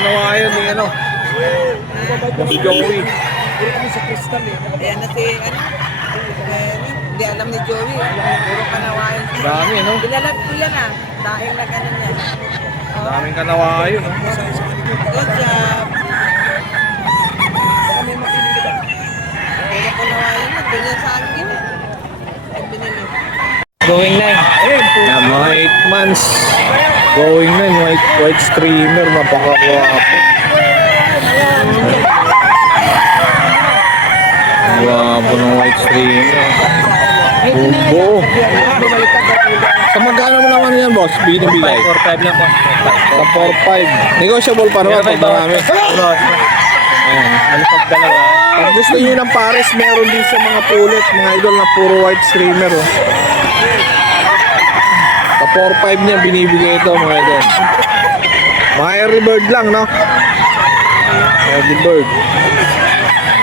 kanawayan ni ano. Boss Joey. Ayan na si, hindi alam ni Joey. Puro kanawayan. Dami, no? Bilalag ko yan dahil nag-ano niya. Daming kanawayan, no? Good job. Puro kanawayan na. Ganyan sa akin Ay, binili. Going 9. Yan, mga 8 months. Going na, white streamer. Napakagwapo. Gwapo ng white streamer. Bumbo. Sa magkano mo naman yan, boss? Binibigay? 4-5 lang po. Sa 4-5. Negotiable pa naman pag marami. Ayan. Ano pag dalawa? Pag gusto nyo ng pares, meron din sa mga pulit, mga idol na puro white streamer. Oh. Sa 4-5 niya, binibigay ito mga idol. Mga early bird lang, no? Early bird.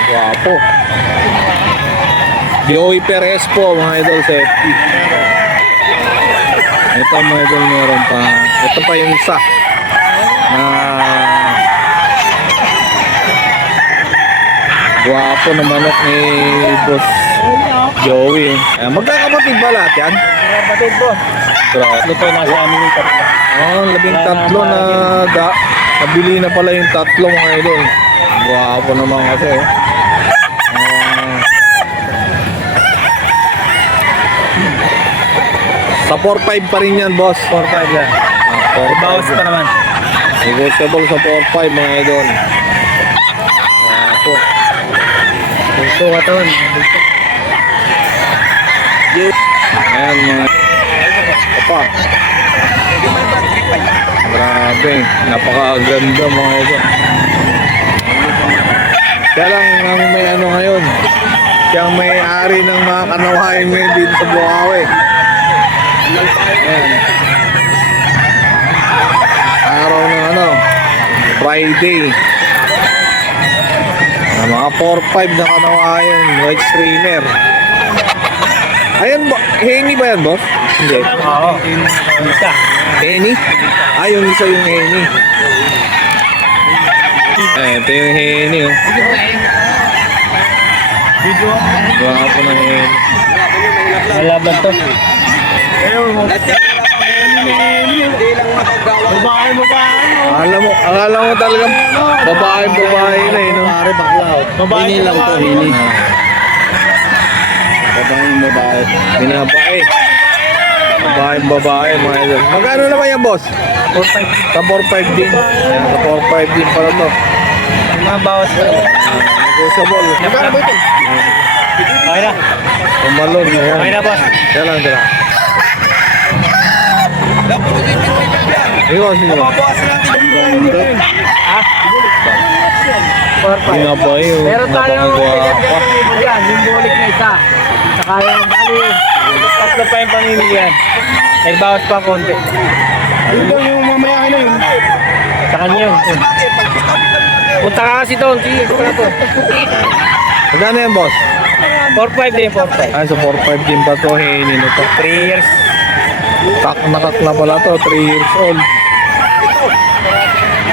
Guwapo. Joey Perez po, mga idol, sa FP. Ito mga idol, meron pa. Ito pa yung isa na guwapo na manok ni Boss Joey. Magkakapatid ba lahat yan? Kapatid po. Luto na sa amin yung tatlo. Oh, 13 na nabili na pala yung tatlo mga idol. Guwapo naman kasi. Sa 4-5 pa rin yan, boss. 4-5 lang. 4-5. Bawas pa naman. Negotiable sa 4-5 mga idol. Guwapo. Gusto ka to. Ayan mga apa. Grabe, napakaganda mga idol. Kaya lang ang may ano ngayon, siyang may-ari ng mga kanawain ngayon dito sa Bukawi. Ayan. Araw ng ano, Friday. Mga 4-5 na kanawain, white streamer. Ayan, Henny ba yan, boss? Hindi. Oo. Isa. Henny? Ah, yung isa yung Henny. Ito yung Henny, oh. Guwapo ng Henny. Malaban to. Akala mo talagang babae na eh, no? Babae lang to. Henny. Babae. Binabae. Babae, mga idol. Magkano naman yan, boss? 4-5. Sa 4-5 din. Ayan, sa 4-5 din pala to. Mga bawas pa. Negotiable. Magkano ba ito? Okay na. Tumalon. Ayan. Okay na, boss. Kaya lang. Ikaw, sige. Ha? 4-5. Binabae, oh. Pero tayo Napakagwapa. yan, yung bulik na isa. Saka yung bali, tatlo pa yung pamimilihan. Nagbawas pa konti. Ito yung mamayakin na yun. Sa kanya yun. Punta ka kasi doon. Sige, ito na to. Magkano yan, boss? 4-5 din, 4-5. Ay, sa 4-5 din pa to. Henny na to. 3 years. Nakak na pala to. 3 years old.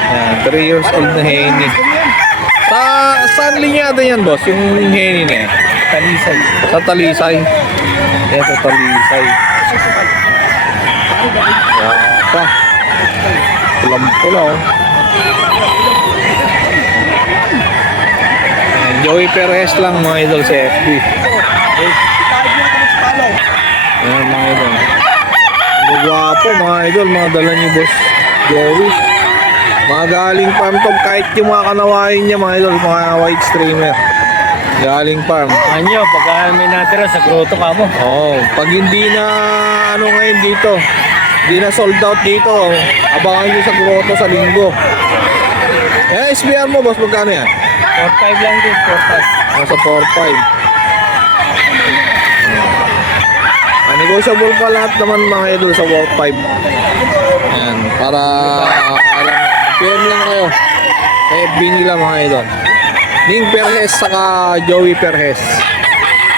Ayan, 3 years old na Henny. Saan linyada yan, boss? Yung Henny na yan? Talisay. Sa Talisay. Yan, sa Talisay. Pa. Pulang-pula, oh. Ayan, Joey Perez lang, mga idol sa FB. Ayan, mga idol. Gwapo, mga idol. Mga dala ni Boss Joey. Mga galing farm to. Kahit yung mga kanawain niya, mga idol. Mga white streamer. Galing farm. Anyo, pagka may natira sa grotto ka mo. Oo, pag hindi na ano ngayon dito, hindi na sold out dito, abangan nyo sa grotto sa linggo. SBR mo, boss, magkano yan? 4-5 lang din, 4-5. Nasa 4-5. Negotiable pa lahat naman mga idol sa 4-5. Ayan, para alam, PM lang kayo. Sa FB nila mga idol. Ning Perez saka Joey Perez.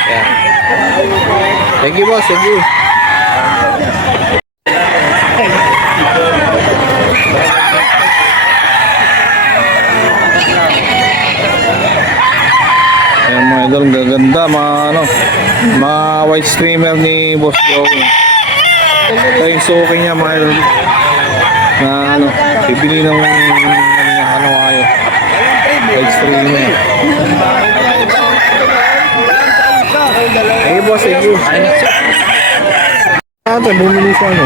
Ayan. Thank you, boss. Thank you. mga idol, gaganda, mga ano, mga white streamer ni Boss Joey. Ito yung suki niya mga idol. Na ano, bibili ng ano kayo. White streamer. Hey boss, thank you. Ate, bumili sa ano?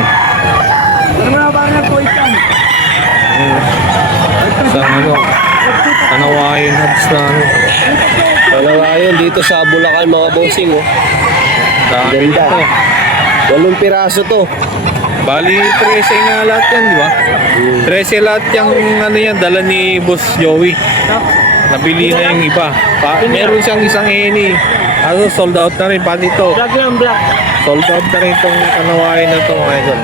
Sa ano? Kanawayan hubs na ano. Kanawayan dito sa Bulacan mga bossing. Oh. Dami Ganda. to. 8 piraso to. Bali, 13 nga lahat yan, di ba? 13 lahat yung ano yan, dala ni Boss Joey. Nabili na yung iba. Meron siyang isang Eni. Also, sold out na rin. Pati ito. Black lang, black. Sold out na rin itong kanawain na ito, mga idol.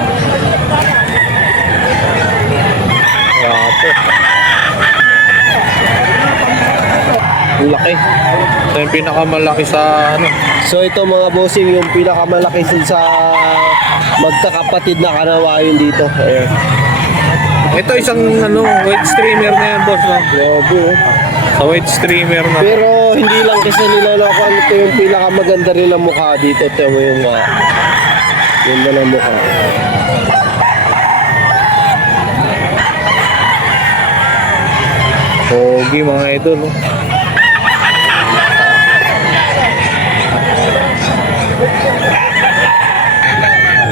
Wapo. Ang laki. Ito yung pinakamalaki sa ano. So ito mga bossing yung pinakamalaki sa magkakapatid na kanawayan dito. Ayan. Ito isang ano, white streamer na yan, boss. No? Grabe oh. Sa white streamer na. Pero hindi lang kasi nilalakuan, ito yung pinakamaganda rin ang mukha dito. Ito mo yung ganda ng mukha. Pogi mga idol. No?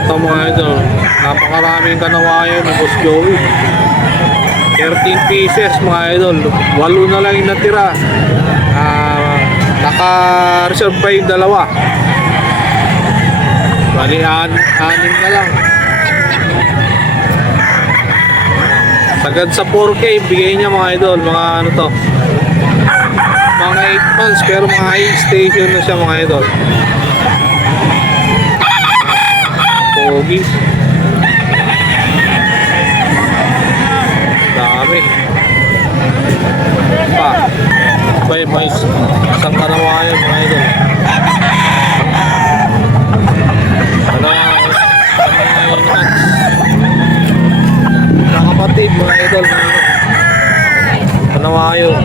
Ito mga idol, napakaraming kanawayan ng Boss Joey. 13 pieces mga idol, 8 na lang yung natira. Naka-reserve pa yung dalawa. Bali, 6 na lang. Sagad sa 4K, bigay niya mga idol, mga ano to. Mga 8 months, pero mga high station na siya mga idol. Pogi. Dami. May isang kanawayan mga idol. Kapatid mga idol. Kanawayan.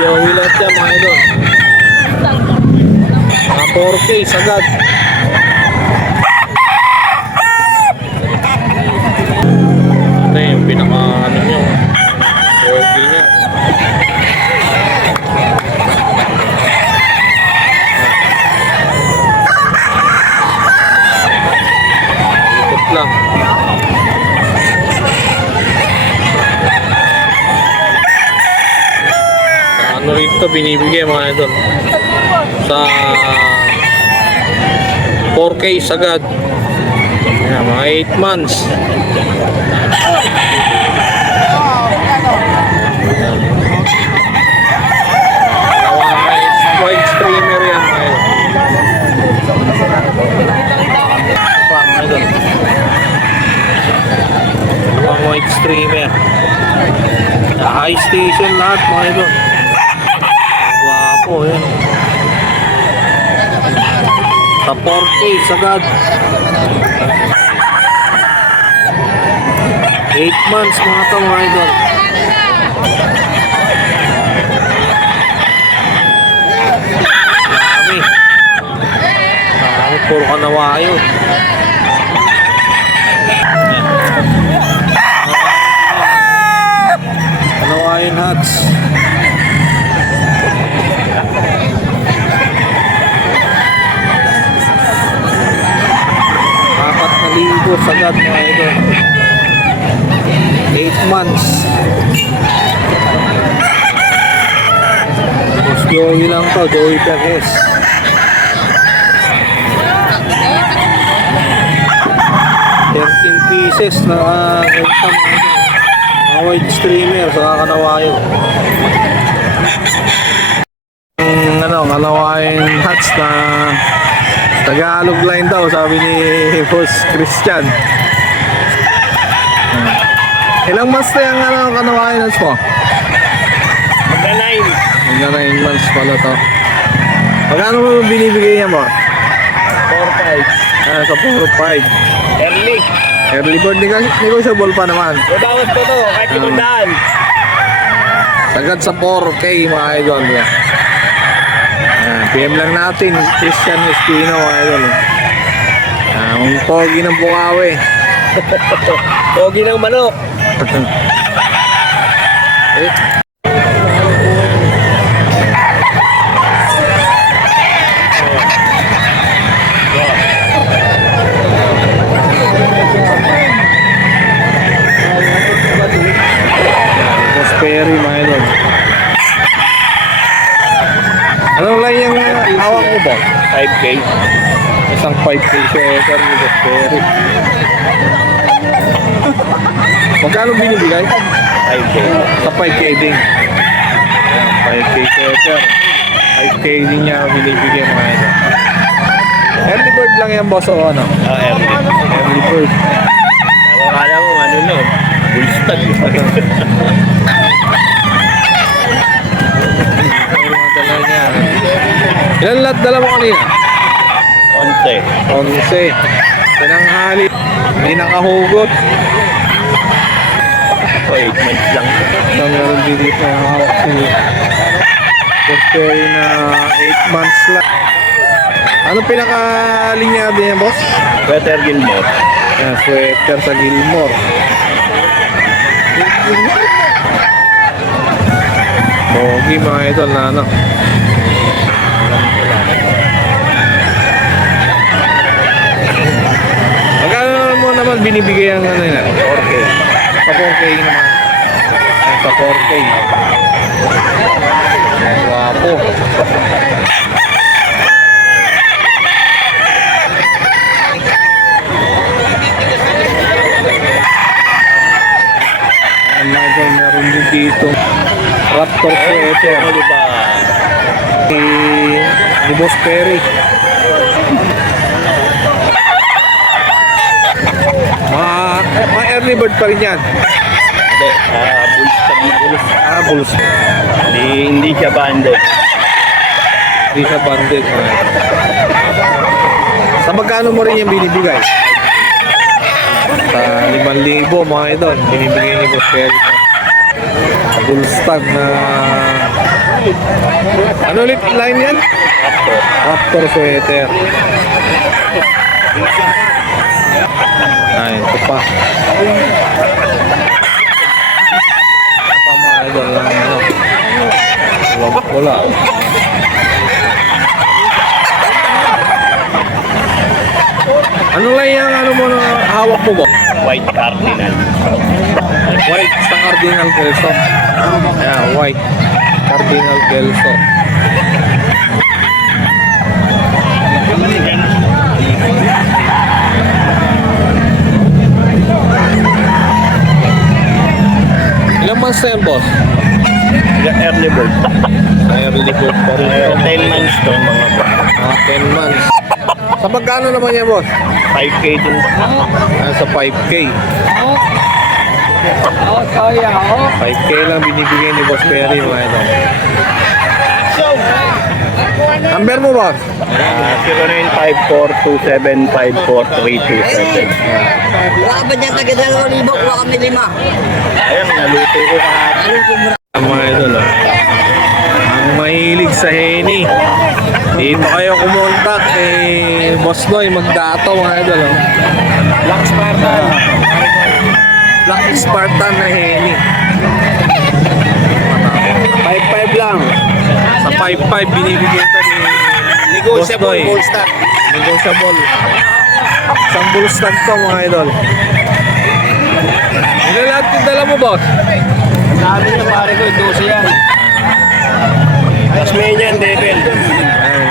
Joey lahat yan mga idol. Mga 4K sagad. Ito yung pinaka ano nyo. Okay niya. Ikot lang. Ano rin ito binibigay mga idol sa 4K sagad. Ayan, mga 8 months. White streamer yan mga idol. Pang idol. Pang white streamer. High station lahat mga idol. Oh, yan. Sa 4K sagad. 8 months mga ito mga idol. Dami. Dami, puro kanawayo. Kanawayan hats. Libo sagad mga idol. 8 months. Boss Joey lang to, Joey Perez. 13 pieces na mga white streamer sa kanawayo. Kanawayan hats na Tagalog line daw, sabi ni Boss Christian. Ilang months na yung kanawayan mo? Magka 9 months pala to. Magkano mo binibigay niya mo? 4-5. Sa 4-5. Early. Early bird, negotiable pa naman. May bawas po to, kahit 500. Sagad sa 4K mga idol. PM lang natin, Christian Espino mga idol. Ang pogi ng Bukawi. Pogi ng manok. Eh, Boss Perry mga idol. Anong line yung hawak mo ba? 5K. Isang 5K sweater ni Boss Perry. Magkano binibigay? 5K. Sa 5K din. Ayan, 5K sweater. 5K din niya binibigay mga idol. Early bird lang yan boss o ano? Early. Early bird. Akala mo, ano no? Bullstag. Ilan lahat dala mo kanina? 11. 11. Pinanghali. Hindi nakahugot. So, 8 months lang. So, meron din dito na hawak si Boss Perry na 8 months lang. Anong pinakalinya din yan, boss? Sweater Gilmore. Yan, sweater sa Gilmore. Pogi mga idol na ano. Magkano mo naman binibigay ang ano yan? 4K. Sa 4K naman. Yan, sa 4K. Wapo. Meron din dito Raptor sweater Ano ba? ni Boss Perry. Mga early bird pa rin yan. Hindi. Bullstag na bulls. Bulls. Hindi siya banded. Hindi siya banded. Sa magkano mo rin yung binibigay? Sa 5,000 mga idol. Binibigay ni Boss Perry. Bullstag na ano ulit line yan? Raptor sweater. Ay, ito pa. Pa mga idol lang ano. Wala. Ano lang yung ano mo na hawak mo ba? White Cardinal. White sa Cardinal Kelso. Ayan, white. Cardinal Kelso. Ilang months na yan, boss? Early bird. Early bird pa rin. 10 months to mga ba. 10 months. Sa magkano naman yan, boss? 5K din. Sa 5K. 5K lang binibigay ni Boss Perry mga ito. Number mo, boss? 0954-275-4327. Wala ka ba dyan taga 2,000? Kuha kami 5. Ayan, naluto ko kahapon. Ang mga idol, ang mahilig sa Henny. Dito kayo kumontak kay Boss Noy Magdato mga idol. Black Spartan. Black Spartan na Henny. 5-5 lang. Sa 5-5 binibigyan ito ni Negotiable Boss Noy. gold stock. Negotiable. Isang bullstag to mga idol. Ilan lahat yung dala mo, boss? Sabi niya pare ko, 12 yan. Tasmanian Devil.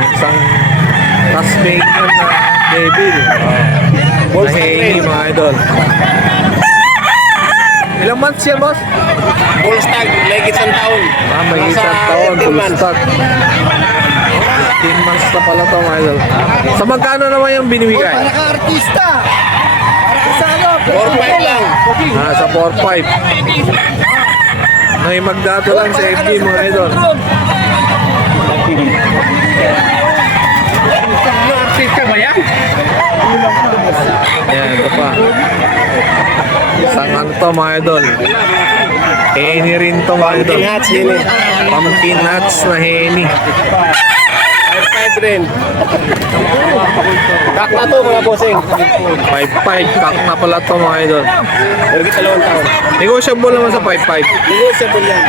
Isang Tasmanian na devil. Gold Na stock Henny rin. mga idol. Ilang months yan, boss? Gold stock, like isang taon. May Nasa isang taon, 18 full months. stock. 15 months na pala to mga idol. Sa magkano naman yung binibigay? Naka-artista! Para ka sa ano? 4-5 lang. Sa 4-5. May magdato lang sa FB mga idol. Artista ba yan? Ayan, ito pa. Isang ano to mga idol. Henny rin to mga idol. Pumpkin nuts, yun eh. Pumpkin nuts na Henny. 5 rin. Kak na to mga bossing. 5.5. Kak na pala to mga idol. Lagi 2 taon. Negotiable naman sa 5.5. Negotiable yan.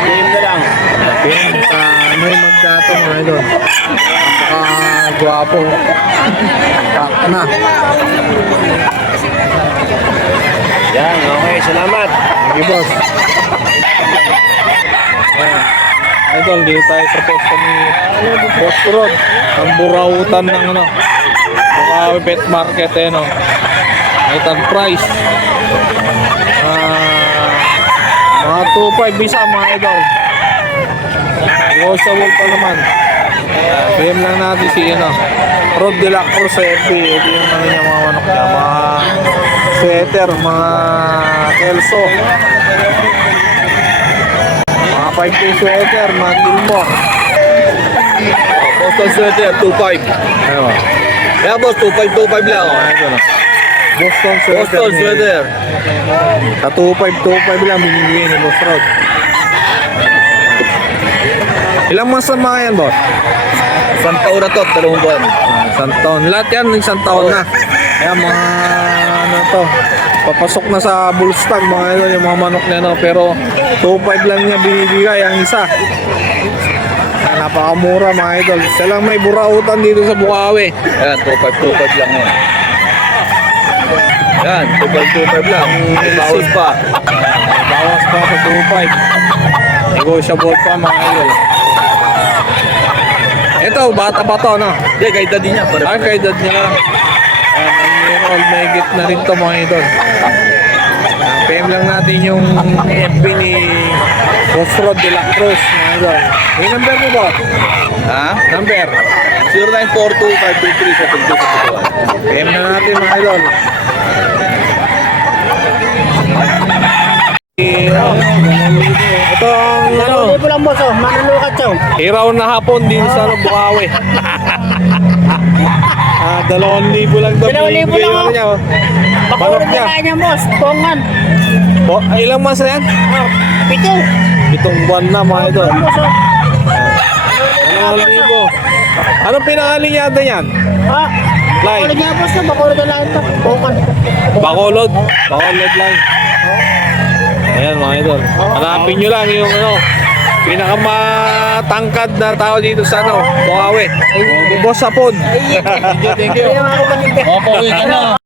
Game na lang. Ayan, sa ano yung magdato mga idol. Napaka-gwapo. Kak na. Yan, okay. Salamat. Thank you, boss. Ayan. Idol, dito tayo sa posto ni Boss Rod. Ang burautan ng ano. Bukawi Pet Market eh no. May tag price. Mga 2.5 bisa mga idol. Negotiable pa naman. PM lang natin si ano. Rod de la Cruz sa FB. Ito yung ano niya mga manok niya. Mga sweater, mga kelso. Mga 5K sweater, mga Gilmore. Boston Sweater, 2.5. Ayun. Kaya boss, 2.5 lang. Ayun. Boston sweater. Boston Sweater. Sa 2.5 lang binibigay ni Boss Rod. Ilang months na mga yan, boss? Isang taon na to, 2 buwan. Isang taon. Lahat yan, isang taon na. Kaya mga ano to, papasok na sa bullstag mga ito, yung mga manok niya no. Pero 2.5 lang niya binibigay ang isa. Kaya napakamura mga idol. Isa lang may burautan dito sa Bukawi. Ayan, 2.5 lang yan. Yan, 2.5 lang. May bawas pa. Bawas pa sa 2.5. Negotiable pa mga idol. Ito, bata pa to, no? Hindi, kay daddy niya. Ay, kay dad niya lang. Year old, may git na rin to mga idol. PM lang natin yung FB ni Boss Rod de la Cruz mga idol. Yung number mo ba? Ha? Number. 0942-523-7272. PM na natin mga idol. Ito ang ano, Libo lang boss, oh. Manulukat siya. hiraw na hapon din sa Bukawi. 2,000 lang daw. 2,000 lang, binibigay oh. niya, oh. Bakulog niya. na niya boss. Pongan. Oh, ilang months na yan? Oh, 7. 7 buwan na mga idol. Boss, oh. 2,000. Anong pinangalan niya yan? Ha? Line. Bakulog niya boss, oh. Bakulog na lang ito. Pongan. Bacolod. Bacolod lang. Ayan mga idol. Hanapin nyo lang yung ano, pinakamatangkad na tao dito sa ano, Bukawi. Boss Sapod. Thank you. Opo, uwi ka na.